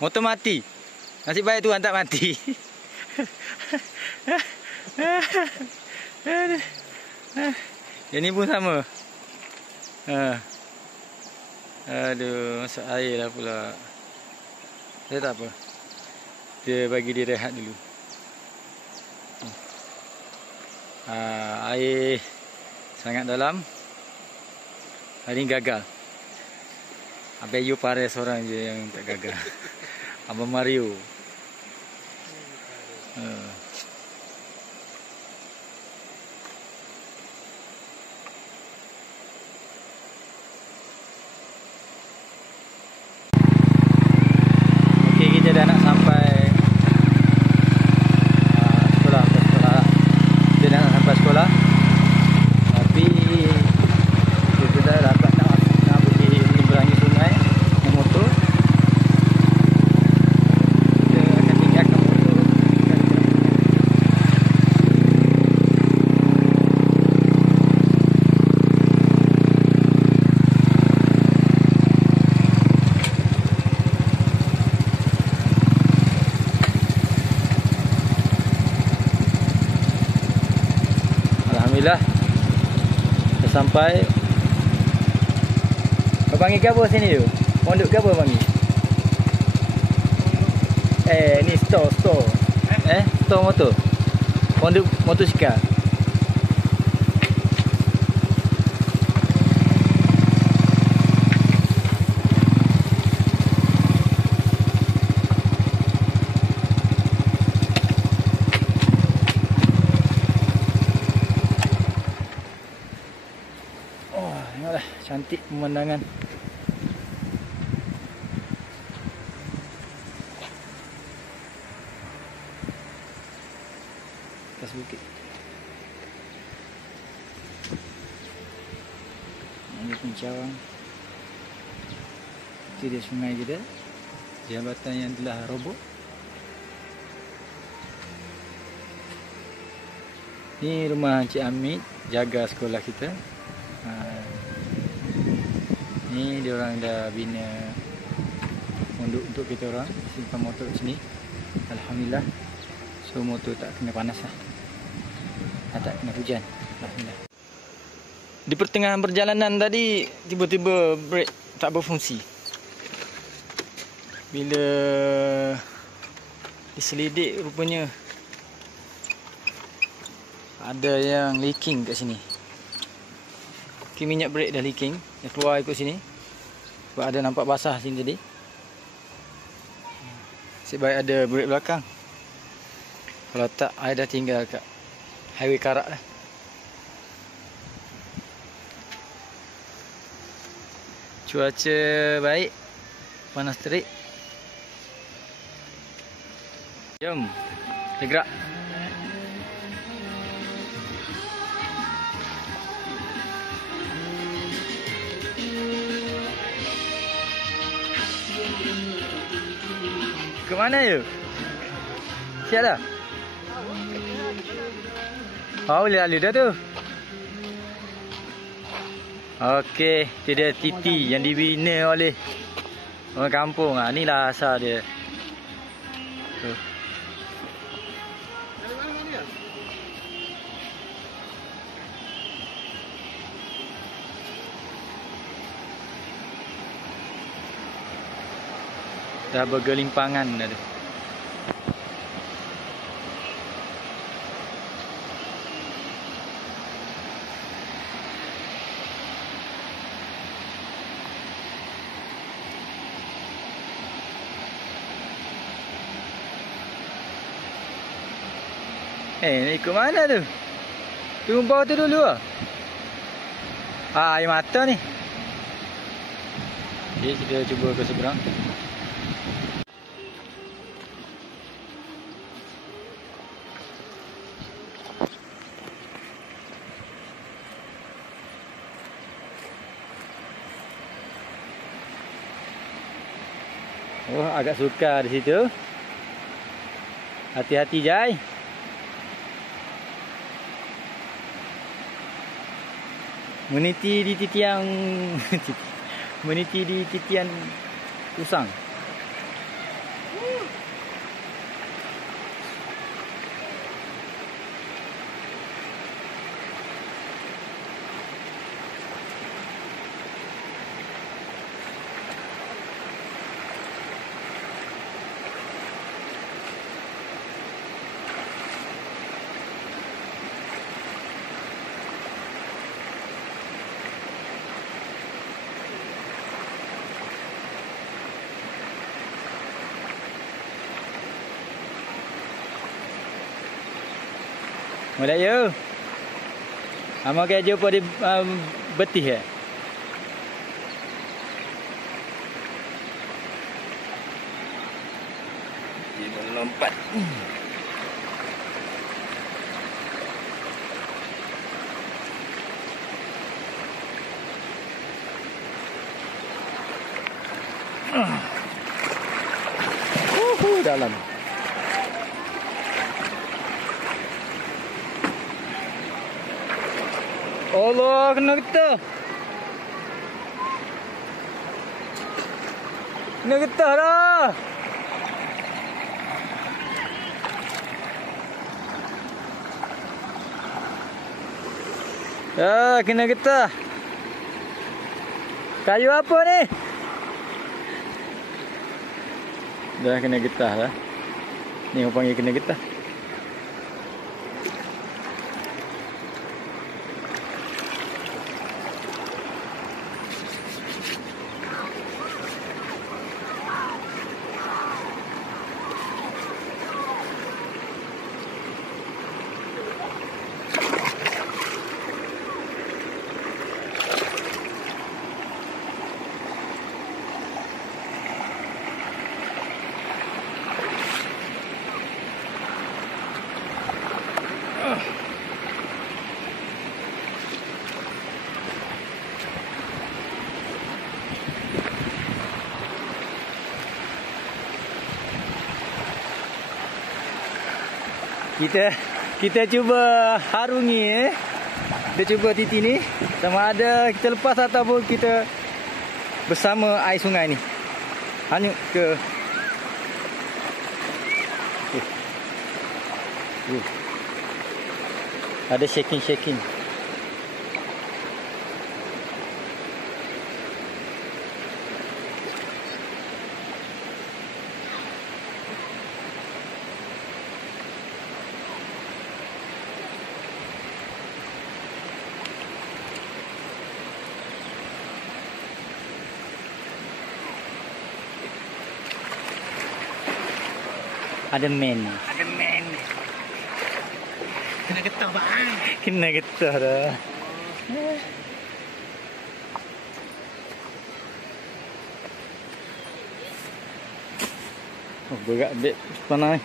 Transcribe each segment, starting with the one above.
Motor mati. Nasib baik Tuhan tak mati. Yang ni pun sama. Aduh, masuk air lah pula. Dia tak apa. Dia bagi dia rehat dulu. Air sangat dalam. Hari ni gagal. Abang Yu paras seorang je yang tak gagal. Abang Mario. Okey, kita dah nak sampai sekolah. Kita dah nak sampai sekolah. Tapi kita dah dapat nak pergi menyeberangi sungai dengan motor. Kita akan tinggalkan motor. Alhamdulillah dah sampai. Kau panggil ke apa sini tu? Pondok ke apa panggil? Ni store. Store motor. Pondok motosikal. Tengoklah, cantik pemandangan. Atas bukit. Ini pencawang. Itu dia sungai kita. Jambatan yang telah roboh. Ni rumah Encik Hamid, jaga sekolah kita. Ni dia orang dah bina pondok untuk kita orang, simpan motor kat sini. Alhamdulillah. So motor tak kena panas lah. Tak kena hujan. Alhamdulillah. Di pertengahan perjalanan tadi tiba-tiba brake tak berfungsi. Bila diselidik rupanya ada yang leaking kat sini. Minyak brake dah leaking. Dia keluar ikut sini. Sebab ada nampak basah sini tadi. Nasib baik ada brake belakang. Kalau tak, air dah tinggal kat highway karak dah. Cuaca baik. Panas terik. Jom. Kita gerak. Ke mana you? Siap dah? Oh, boleh lalu dah tu. Okey, itu dia titi yang dibina oleh orang kampung. Inilah asal dia. Tu. Dah bergelimpangan dah tu. Nak ikut mana tu? Turun bawah tu dulu lah. Air mata ni. Okay, kita cuba ke seberang. Oh, agak sukar di situ. Hati-hati, Jai. Meniti di titian meniti di titian usang. Mulai yo. Amo ke jumpa di betih ya. Dia melompat. Dalam. Allah, kena getah. Kena getah dah. Kena getah. Kayu apa ni? Dah kena getah dah. Ni orang panggil kena getah. Kita cuba harungi Kita cuba titi ni sama ada kita lepas ataupun kita bersama air sungai ni. Hanyut ke ada shaking. Ada men. Kena getah bang. Kena getah dah. Oh, berat beg panah ni.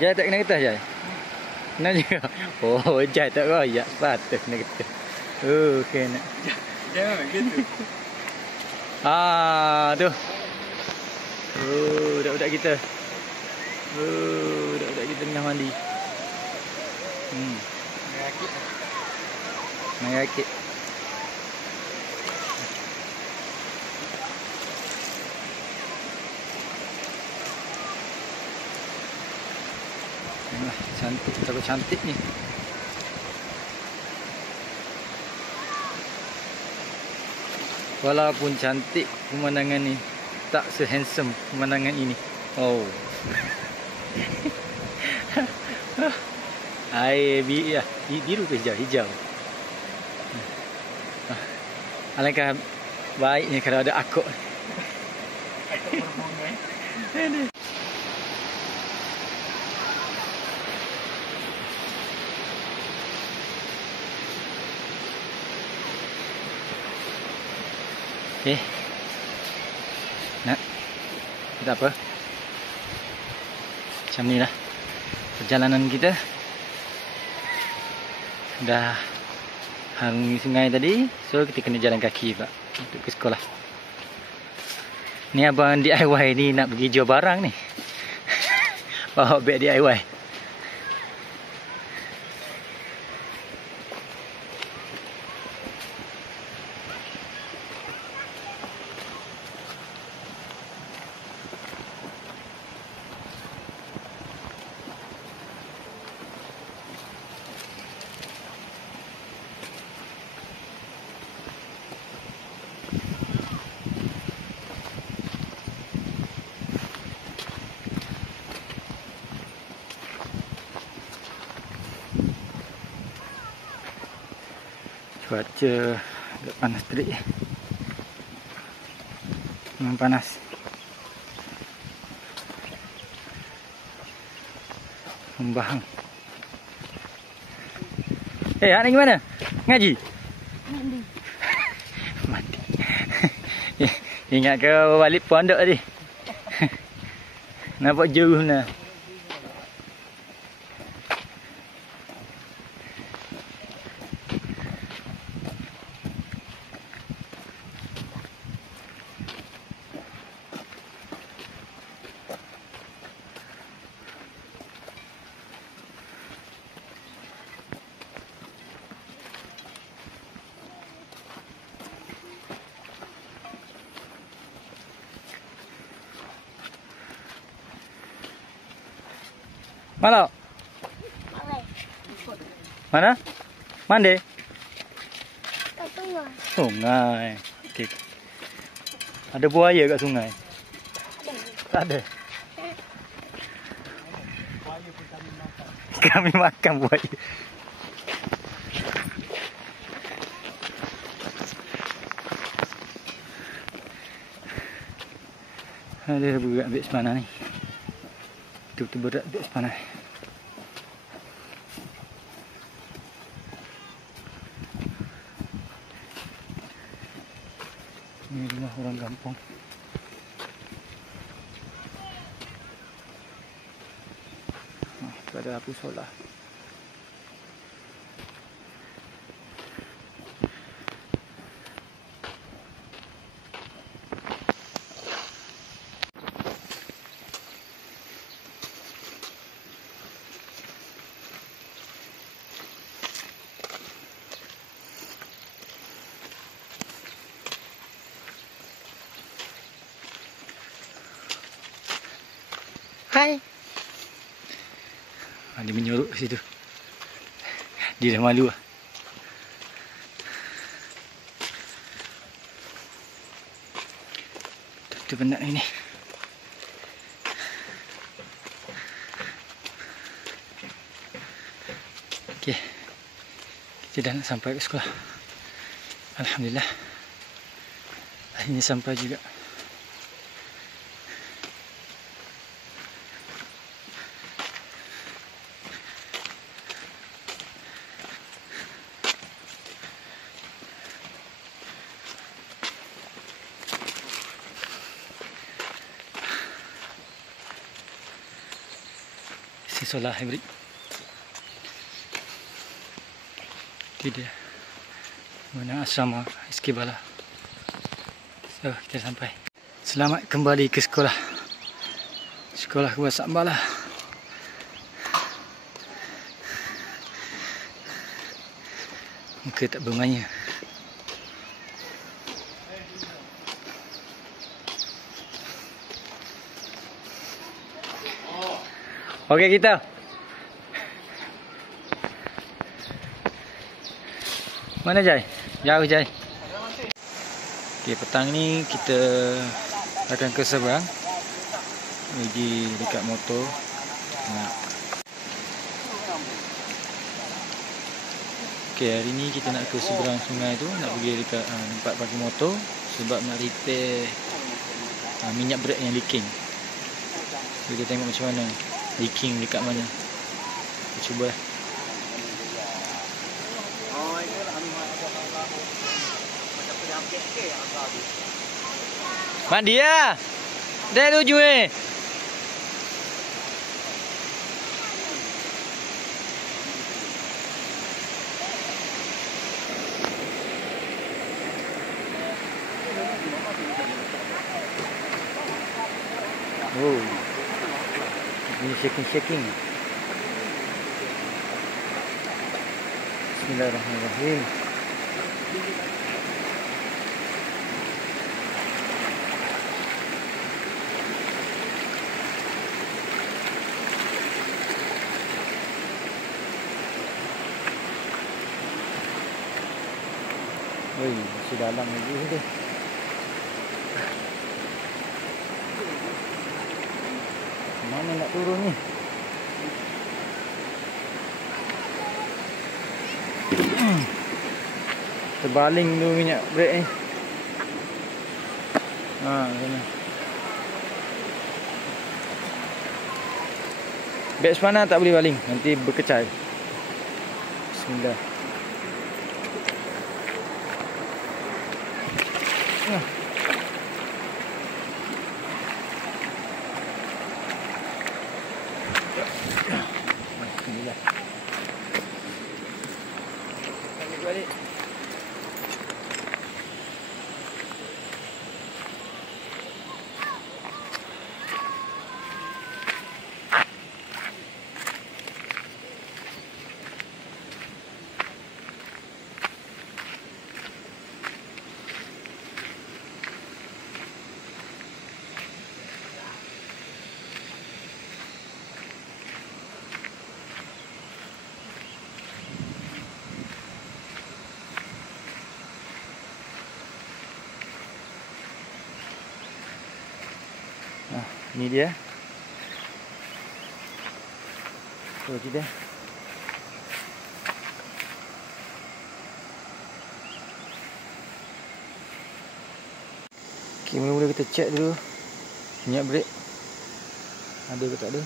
Jai tak kena getah Jai? Kena juga. Oh, Jai tak royak. Patut kena getah. Okey nak. Jangan gitu. Tu. Budak-budak kita. Budak-budak kita tengah mandi. Mengakit. Cantik, betapa cantik ni. Walaupun cantik pemandangan ni, tak se-handsome pemandangan ini. Oh. Air biru ke hijau? Alangkah baiknya kalau ada akok. Akok berbunga. Okey. Nak. Tak apa. Macam ni lah perjalanan kita. Dah harungi sungai tadi. So kita kena jalan kaki pak untuk ke sekolah. Ni abang DIY ni nak pergi jual barang ni. Bawa beg DIY. Cuaca agak panas terik. Memang panas. Sembahang. Hak ni gimana? Ngaji? Mandi. Mandi. Ingat ke balik pondok tadi? Nampak jauh nah. Mana? Mana? Mandi? Kat sungai. Sungai. Okey. Ada buaya kat sungai? Tak ada. Kami makan buaya. Ada berat ambil sepanah ni. Betul-betul berat ambil sepanah. Ini rumah orang kampung. Tu ada lampu solar. Hai. Dia menyorok situ. Dia dah malu lah. Tu penat ni. Okey. Kita dah nak sampai ke sekolah. Alhamdulillah. Akhirnya sampai juga. Solar hybrid. Itu dia. Mana asrama Iskibala. So, kita sampai. Selamat kembali ke sekolah. Sekolah Kebangsaan Bala. Muka tak bermaya. Okey kita. Mana Jai? Jauh Jai. Okey petang ni kita akan ke seberang. Pergi dekat motor. Okey hari ni kita nak ke seberang sungai tu, nak pergi dekat tempat parking motor sebab nak repair minyak brake yang leaking. So, kita tengok macam mana leaking dekat mana. Kita cuba. Mandi ya. Dah tuju ni. Oh. Ini shaking. Bismillahirrahmanirrahim. Oi, masih dalam lagi ni. Mana nak turun ni? Terbaling tu minyak brake ni. Kena. Beg sepanah tak boleh baling, nanti berkecai. Bismillah. Bismillah. Balik. Ni dia. So kita okay, mula-mula kita check dulu minyak brake ada ke tak ada.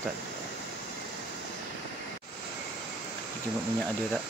Tak. Kita tengok minyak ada tak.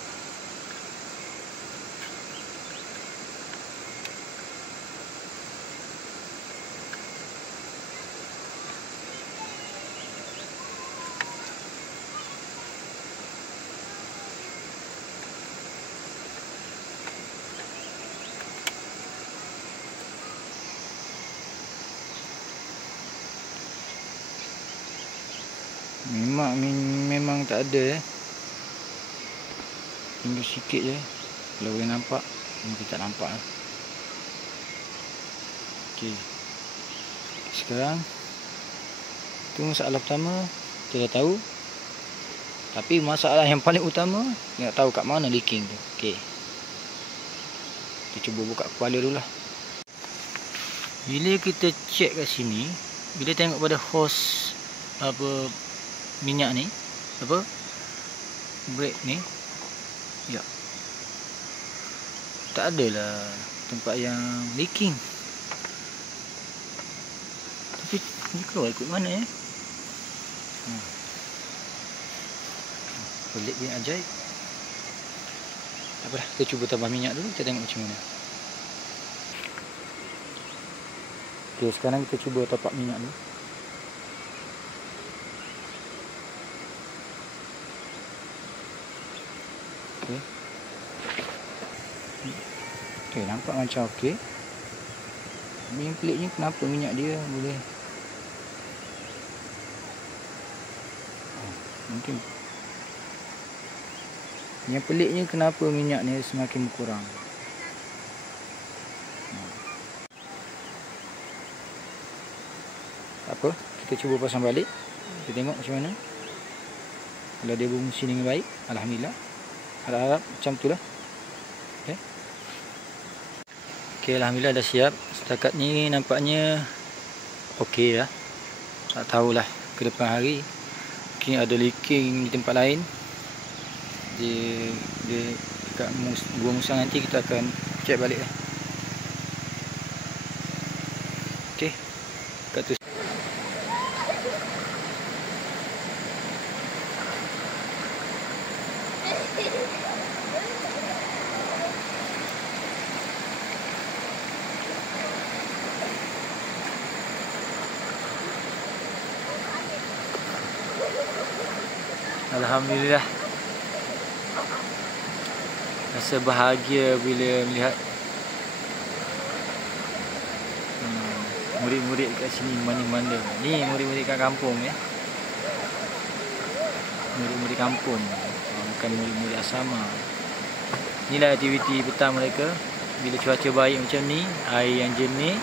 Memang tak ada tinggal sikit je. Kalau boleh nampak, mungkin tak nampak lah. Okey. Sekarang tu masalah pertama kita dah tahu. Tapi masalah yang paling utama nak tahu kat mana leaking tu. Okey. Kita cuba buka kepala dulu lah. Bila kita check kat sini, bila tengok pada hose apa minyak ni, apa brake ni, ya, tak adalah tempat yang leaking. Tapi ni keluar ikut mana ya? Pelik bin ajaib. Tak apalah, kita cuba tambah minyak dulu, kita tengok macam mana. Okay, sekarang kita cuba top up minyak dulu. Okay, nampak macam okey. Yang peliknya kenapa minyak dia boleh mungkin yang peliknya kenapa minyak ni semakin berkurang. Tak apa, kita cuba pasang balik. Kita tengok macam mana. Kalau dia berfungsi dengan baik, alhamdulillah. Harap-harap macam itulah. Okey. Okey, alhamdulillah dah siap. Setakat ni nampaknya okey lah. Tak tahulah ke depan hari mungkin ada leaking di tempat lain. Dia dekat gua musang nanti kita akan check balik lah. Okey. Kat tu. Alhamdulillah. Rasa bahagia bila melihat murid-murid kat sini mana-mana. Ni murid-murid kat kampung ya. Murid-murid kampung, bukan murid-murid asrama. Inilah aktiviti petang mereka. Bila cuaca baik macam ni, air yang jernih,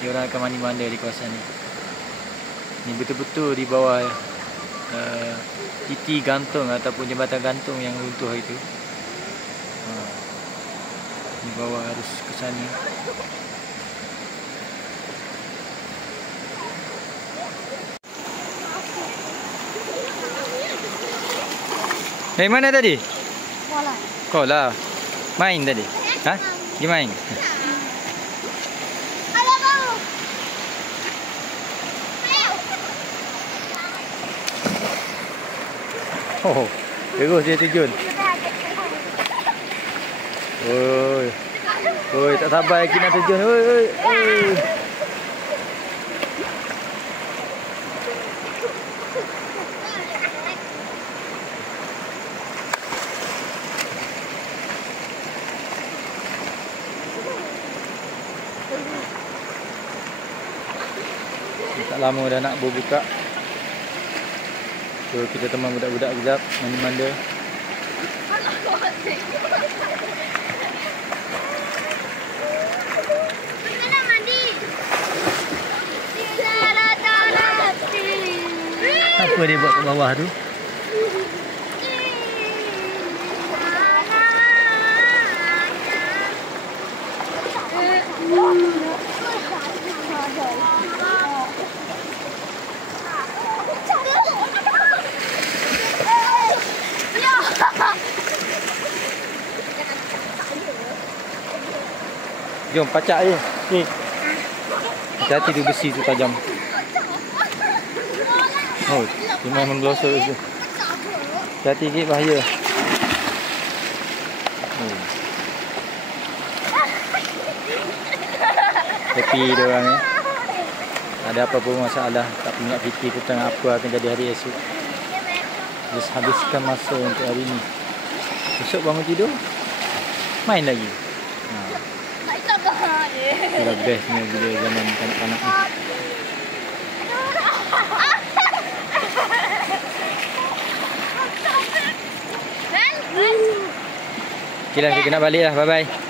diorang akan mandi-mandi di kawasan ni. Ni betul-betul di bawah titi gantung ataupun jambatan gantung yang runtuh itu. Di bawah arus ke sana. Dari mana tadi? Bola. Sekolah. Main tadi? Ha? Pergi main? Ada bau. Oh, terus dia terjun. Oi. Oi, tak sabar lagi nak terjun. Oi, oi. Oi. Tak lama dah nak berbuka. So kita teman budak-budak kejap mandi-manda. Mana mandi? Apa dia buat kat bawah tu? Jom pacak je. Ni. Hati-hati tu besi tu tajam. Oh, dia memang gelosor tu. Hati-hati sikit bahaya. Oh. Happy dia orang ni. Ada apa-apa masalah, tak punya fikir tentang apa akan jadi hari esok. Just habiskan masa untuk hari ni. Besok bangun tidur, main lagi. Itulah bestnya bila zaman kanak-kanak ni. Okay lah, kita nak balik lah. Bye-bye.